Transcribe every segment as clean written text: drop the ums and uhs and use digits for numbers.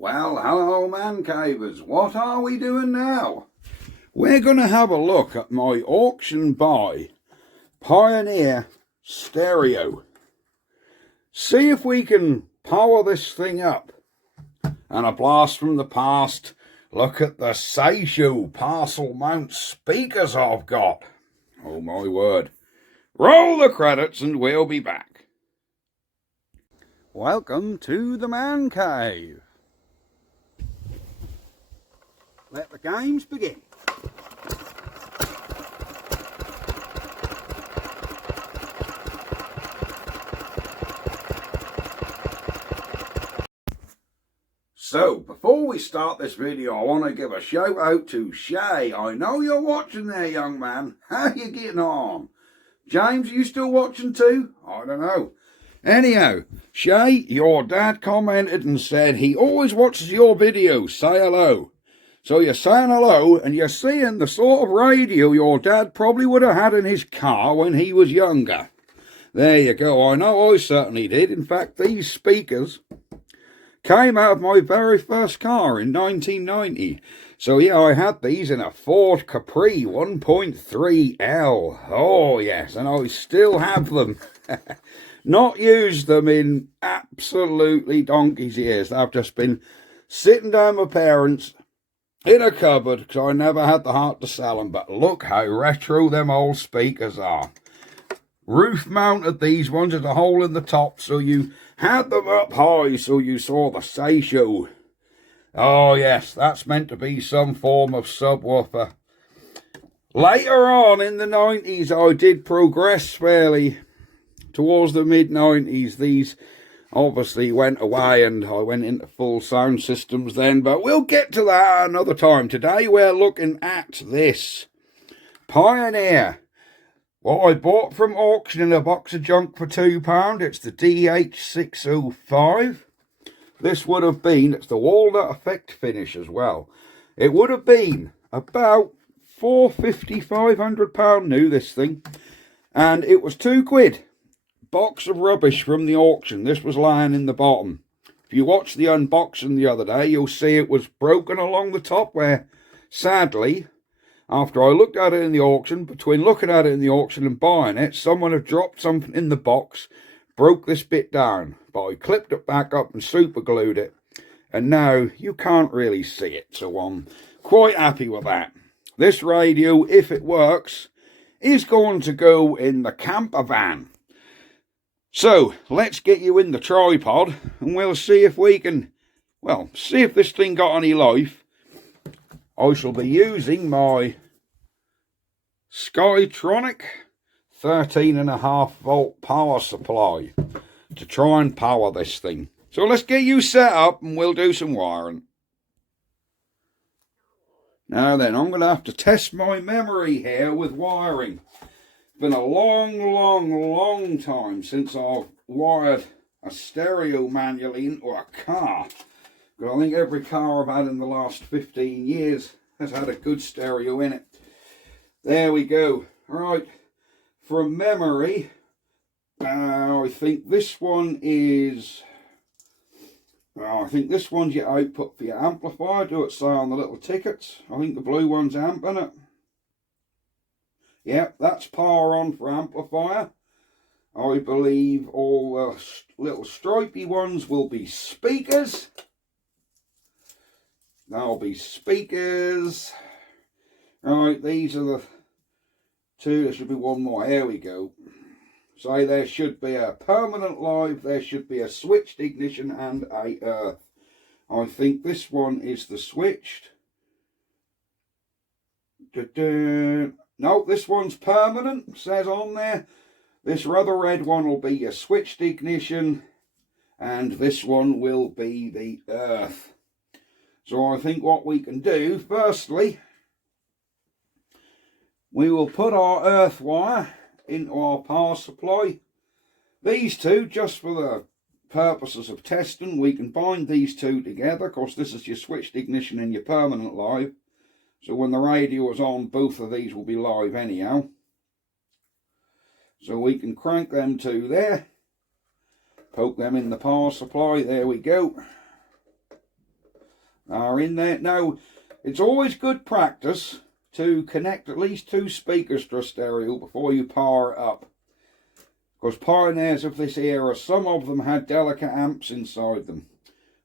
Well, hello man cavers, what are we doing now? We're going to have a look at my auction buy Pioneer stereo. See if we can power this thing up. And a blast from the past, look at the Seisho parcel mount speakers I've got. Oh my word. Roll the credits and we'll be back. Welcome to the man cave. Let the games begin. So, before we start this video, I want to give a shout out to Shay. I know you're watching there, young man. How you getting on? James, are you still watching too? I don't know. Anyhow, Shay, your dad commented and said he always watches your videos. Say hello. So you're saying hello, and you're seeing the sort of radio your dad probably would have had in his car when he was younger. There you go. I know I certainly did. In fact, these speakers came out of my very first car in 1990. So yeah, I had these in a Ford Capri 1.3L. Oh yes, and I still have them. Not used them in absolutely donkey's years. I've just been sitting down with my parents in a cupboard because I never had the heart to sell them. But look how retro them old speakers are. Roof mounted, these ones at a hole in the top, so you had them up high so you saw the Seisho. Oh yes, that's meant to be some form of subwoofer. Later on in the 90s I did progress fairly. Towards the mid-90s these obviously went away and I went into full sound systems then, but we'll get to that another time. Today we're looking at this Pioneer. What I bought from auction in a box of junk for £2. It's the DEH605. This would have been, it's the walnut effect finish as well. It would have been about £450, £500 new, this thing. And it was £2. Box of rubbish from the auction. This was lying in the bottom. If you watched the unboxing the other day, you'll see it was broken along the top where, sadly, after I looked at it in the auction, between looking at it in the auction and buying it, someone had dropped something in the box, broke this bit down. But I clipped it back up and super glued it. And now you can't really see it. So I'm quite happy with that. This radio, if it works, is going to go in the camper van. So let's get you in the tripod and we'll see if we can, well, see if this thing got any life. I shall be using my Skytronic 13.5 volt power supply to try and power this thing. So let's get you set up and we'll do some wiring. Now then, I'm going to have to test my memory here with wiring. It's been a long time since I've wired a stereo manually into a car. But I think every car I've had in the last 15 years has had a good stereo in it. There we go. Right, from memory, I think this one is, I think this one's your output for your amplifier. Do it say on the little tickets. I think the blue one's amp in it. Yep, that's power on for amplifier. I believe all the little stripy ones will be speakers. That'll be speakers. Right, these are the two. There should be one more. Here we go. So there should be a permanent live. There should be a switched ignition and a earth. I think this one is the switched. No, this one's permanent, says on there. This rather red one will be your switched ignition, and this one will be the earth. So I think what we can do, firstly, we will put our earth wire into our power supply. These two, just for the purposes of testing, we can bind these two together. Of course, this is your switched ignition and your permanent live. So when the radio is on, both of these will be live anyhow. So we can crank them two there. Poke them in the power supply. There we go. are in there. Now, it's always good practice to connect at least 2 speakers to a stereo before you power it up. Because Pioneers of this era, some of them had delicate amps inside them.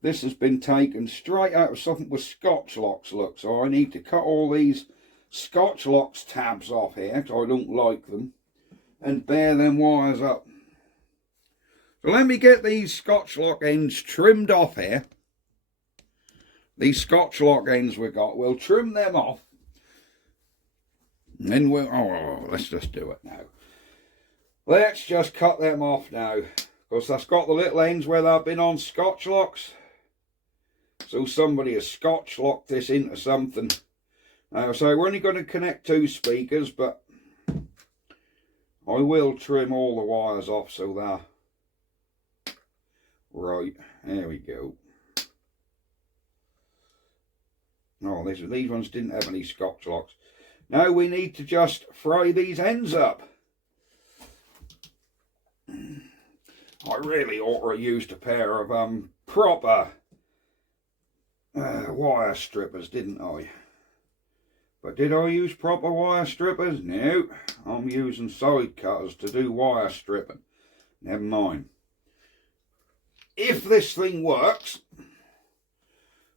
This has been taken straight out of something with Scotch locks, look. So I need to cut all these Scotch locks tabs off here, because I don't like them, and bare them wires up. So let me get these Scotch lock ends trimmed off here. These Scotch lock ends we got, we'll trim them off. And then let's just do it now. Let's just cut them off now, because that's got the little ends where they've been on Scotch locks. So somebody has Scotch locked this into something. So we're only going to connect 2 speakers, but I will trim all the wires off so they're right. There we go. Oh, these ones didn't have any Scotch locks. Now we need to just fry these ends up. I really ought to have used a pair of proper wire strippers, didn't I? But did I use proper wire strippers? No, I'm using side cutters to do wire stripping. Never mind. If this thing works,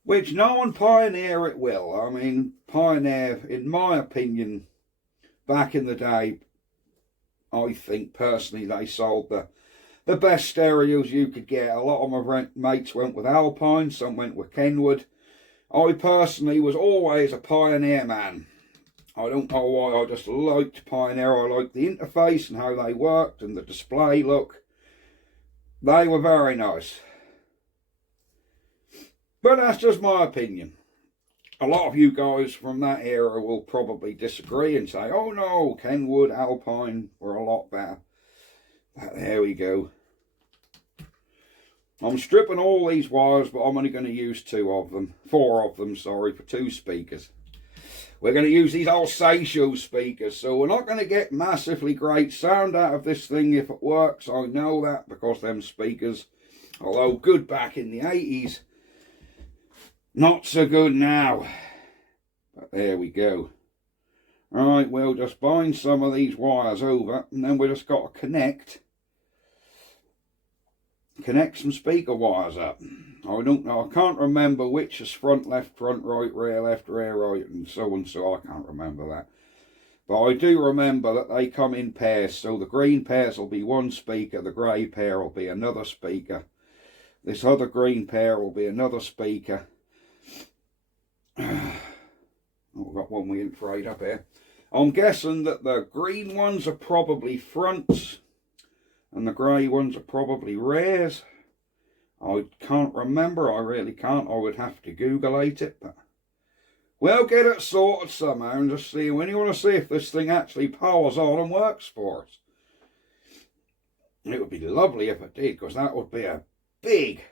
which no one Pioneer it will. I mean, Pioneer, in my opinion, back in the day, I think personally they sold the best stereos you could get. A lot of my mates went with Alpine, some went with Kenwood. I personally was always a Pioneer man. I don't know why, I just liked Pioneer. I liked the interface and how they worked and the display look. They were very nice. But that's just my opinion. A lot of you guys from that era will probably disagree and say, oh no, Kenwood, Alpine were a lot better. But there we go. I'm stripping all these wires, but I'm only going to use 4 of them, sorry, for 2 speakers. We're going to use these Alsatio speakers, so we're not going to get massively great sound out of this thing if it works. I know that, because them speakers, although good back in the 80s, not so good now. But there we go. Right, we'll just bind some of these wires over, and then we just got to connect some speaker wires up. I don't know, I can't remember which is front, left, right, rear, left, rear, right, and so I can't remember that. But I do remember that they come in pairs, so the green pairs will be 1 speaker, the grey pair will be another speaker, this other green pair will be another speaker. Oh, we've got one we infrared up here. I'm guessing that the green ones are probably fronts and the grey ones are probably rears. I can't remember, I really can't. I would have to Googlate it, but we'll get it sorted somehow and just see. When you want to see if this thing actually powers on and works for us. It would be lovely if it did, because that would be a big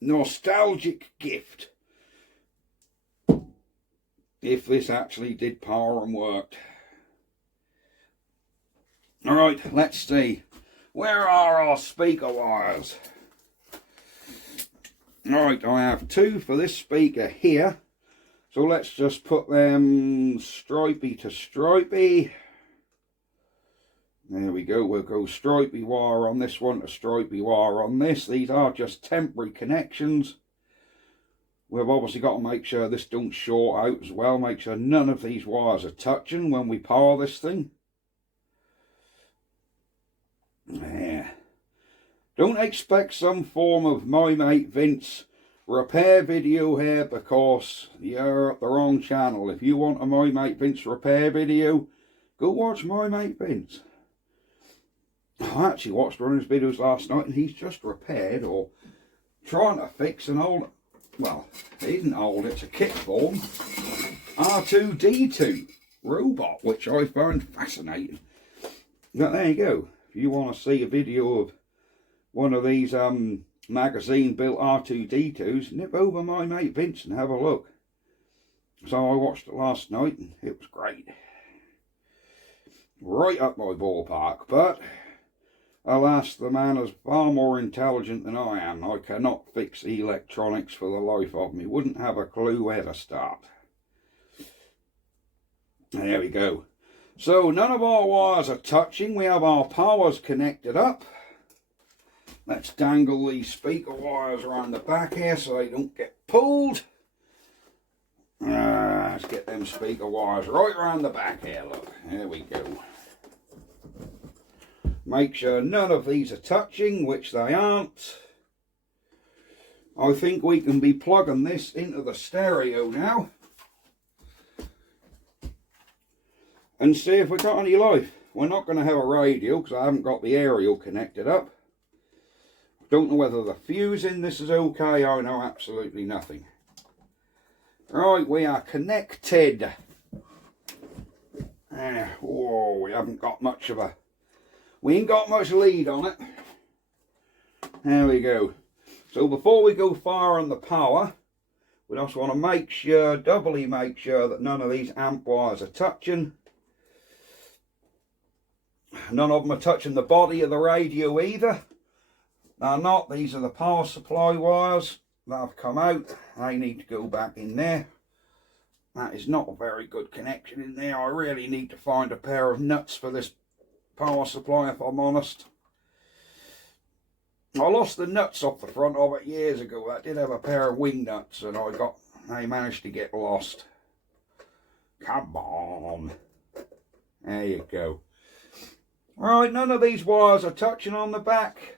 nostalgic gift if this actually did power and worked. Alright, let's see. Where are our speaker wires? Alright, I have 2 for this speaker here. So let's just put them stripey to stripey. There we go. We'll go stripey wire on this one to stripey wire on this. These are just temporary connections. We've obviously got to make sure this don't short out as well. Make sure none of these wires are touching when we power this thing. Yeah. Don't expect some form of My Mate Vince repair video here, because you're at the wrong channel. If you want a My Mate Vince repair video, go watch My Mate Vince. I actually watched one of his videos last night and he's just repaired or trying to fix an old, well, it isn't old, it's a kit form R2-D2 robot, which I found fascinating. But there you go. If you want to see a video of one of these magazine built R2-D2s, nip over My Mate Vince and have a look. So I watched it last night and it was great. Right up my ballpark. But Alas, the man is far more intelligent than I am. I cannot fix electronics for the life of me. Wouldn't have a clue where to start. There we go. So none of our wires are touching. We have our powers connected up. Let's dangle these speaker wires around the back here so they don't get pulled. Let's get them speaker wires right around the back here. Look, there we go. Make sure none of these are touching, which they aren't. I think we can be plugging this into the stereo now and see if we've got any life. We're not going to have a radio because I haven't got the aerial connected up. Don't know whether the fuse in this is okay. I know absolutely nothing. Right, we are connected. Whoa, we haven't got much of a... We ain't got much lead on it. There we go. So before we go far on the power, we just want to make sure, doubly make sure that none of these amp wires are touching. None of them are touching the body of the radio either. They're not. These are the power supply wires that have come out. They need to go back in there. That is not a very good connection in there. I really need to find a pair of nuts for this power supply, if I'm honest. I lost the nuts off the front of it years ago. I did have a pair of wing nuts and they managed to get lost. Come on. There you go. Right, none of these wires are touching on the back.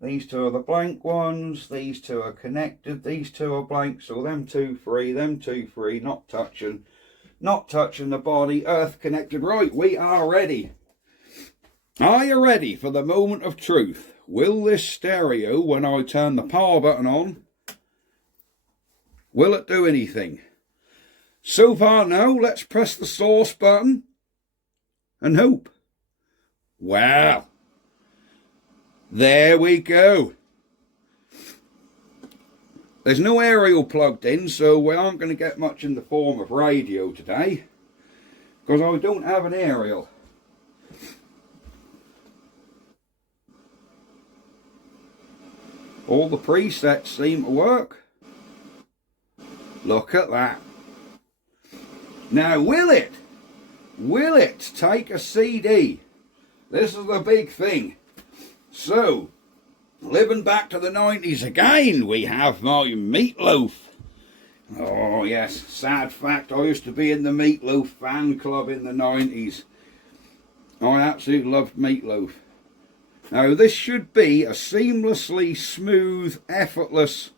These two are the blank ones. These two are connected. These two are blank. So them two free, not touching. Not touching the body. Earth connected. Right, we are ready. Are you ready for the moment of truth? Will this stereo, when I turn the power button on, will it do anything? So far, no. Let's press the source button and hope. Wow. There we go. There's no aerial plugged in, so we aren't going to get much in the form of radio today, because I don't have an aerial. All the presets seem to work. Look at that. Now, will it take a CD? This is the big thing. So, living back to the 90s again, we have my Meatloaf. Oh yes, sad fact, I used to be in the Meatloaf fan club in the 90s. I absolutely loved Meatloaf. Now this should be a seamlessly smooth, effortless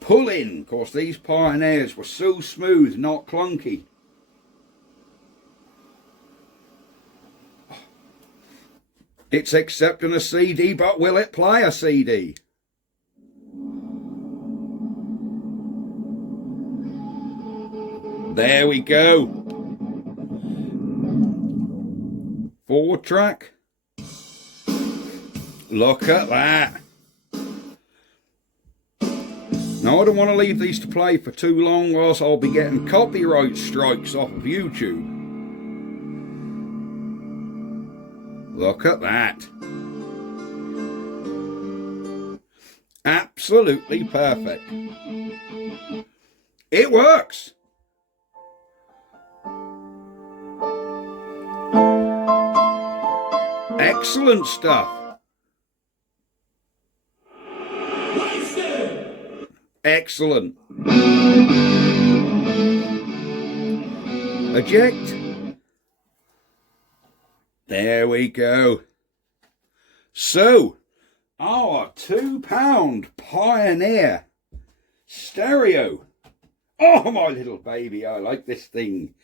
pull-in. Of course, these Pioneers were so smooth, not clunky. It's accepting a CD, but will it play a CD? There we go. Forward track. Look at that. Now I don't want to leave these to play for too long, or else I'll be getting copyright strikes off of YouTube. Look at that. Absolutely perfect. It works. Excellent stuff. Excellent. Eject. There we go. So, our £2 Pioneer stereo, oh my little baby, I like this thing,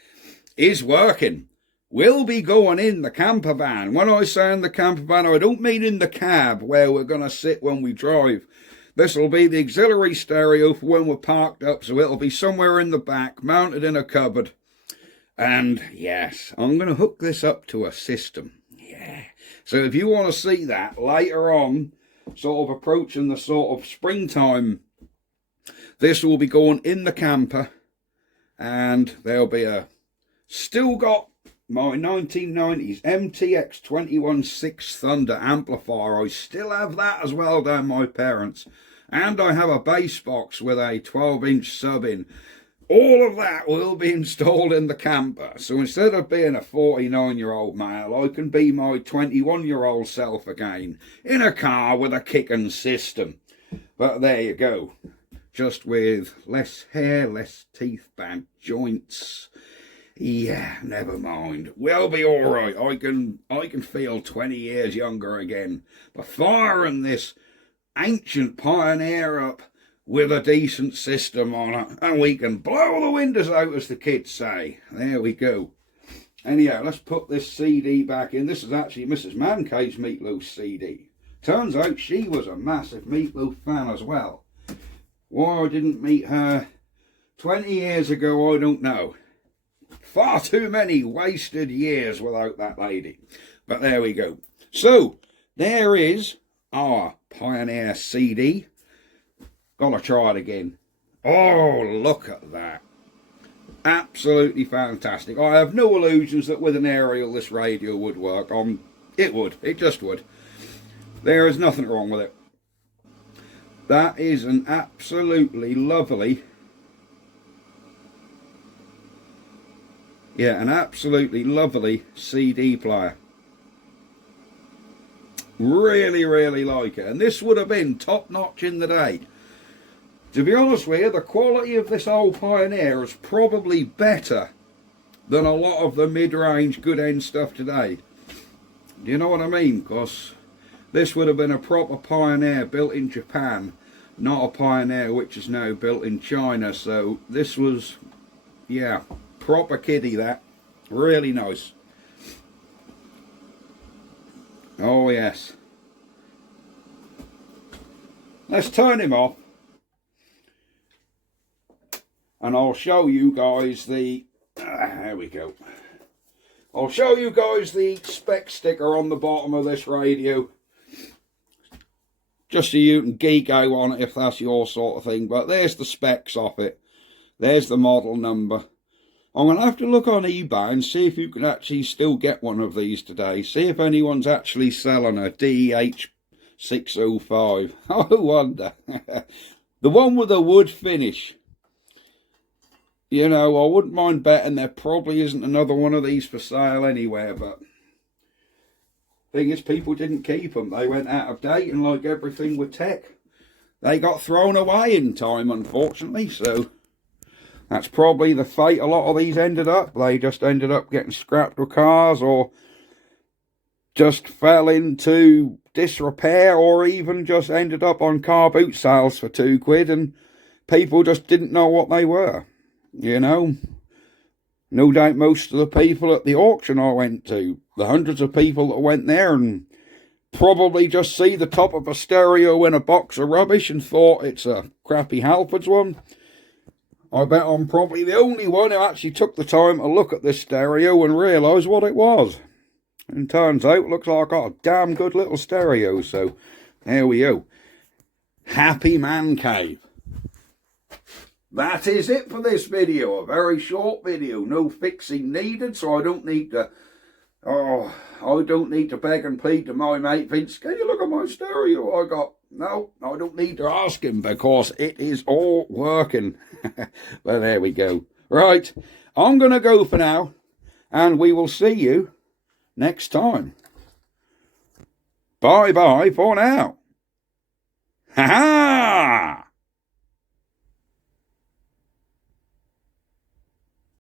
is working. Will be going in the camper van. When I say in the camper van, I don't mean in the cab where we're going to sit when we drive. This will be the auxiliary stereo for when we're parked up, so it'll be somewhere in the back, mounted in a cupboard. And yes, I'm going to hook this up to a system. Yeah. So if you want to see that later on, sort of approaching the sort of springtime, this will be going in the camper, and there'll be a still got my 1990s MTX 21.6 Thunder amplifier. I still have that as well down my parents'. And I have a bass box with a 12-inch sub in. All of that will be installed in the camper. So instead of being a 49-year-old male, I can be my 21-year-old self again, in a car with a kicking system. But there you go. Just with less hair, less teeth, bad joints. Yeah, never mind. We'll be all right. I can feel 20 years younger again. But firing this ancient Pioneer up with a decent system on it, and we can blow the windows out, as the kids say. There we go. Anyhow, let's put this CD back in. This is actually Mrs. Mancave's Meatloaf CD. Turns out she was a massive Meatloaf fan as well. Why I didn't meet her 20 years ago, I don't know. Far too many wasted years without that lady. But there we go. So, there is our Pioneer CD. Gotta try it again. Oh, look at that. Absolutely fantastic. I have no illusions that with an aerial this radio would work. It would. It just would. There is nothing wrong with it. That is an absolutely lovely... yeah, an absolutely lovely CD player. Really, really like it. And this would have been top notch in the day. To be honest with you, the quality of this old Pioneer is probably better than a lot of the mid-range good end stuff today. Do you know what I mean? Because this would have been a proper Pioneer built in Japan, not a Pioneer which is now built in China. So this was, yeah, proper kiddie that. Really nice. Oh yes. Let's turn him off. And I'll show you guys the... there we go. I'll show you guys the spec sticker on the bottom of this radio. Just so you can geek out on it if that's your sort of thing. But there's the specs of it. There's the model number. I'm going to have to look on eBay and see if you can actually still get one of these today. See if anyone's actually selling a DEH605. I wonder. The one with the wood finish. You know, I wouldn't mind betting there probably isn't another one of these for sale anywhere, but thing is, people didn't keep them. They went out of date, and like everything with tech, they got thrown away in time, unfortunately. So that's probably the fate a lot of these ended up. They just ended up getting scrapped with cars, or just fell into disrepair, or even just ended up on car boot sales for £2, and people just didn't know what they were. You know, no doubt most of the people at the auction I went to, the hundreds of people that went there, and probably just see the top of a stereo in a box of rubbish and thought it's a crappy Halfords one. I bet I'm probably the only one who actually took the time to look at this stereo and realise what it was. And turns out, looks like I got a damn good little stereo, so there we go. Happy Man Cave. That is it for this video. A very short video. No fixing needed, so I don't need to... oh, I don't need to beg and plead to my mate Vince. Can you look at my stereo I got? No, I don't need to ask him because it is all working. But there we go. Right, I'm going to go for now, and we will see you next time. Bye-bye for now. Ha-ha!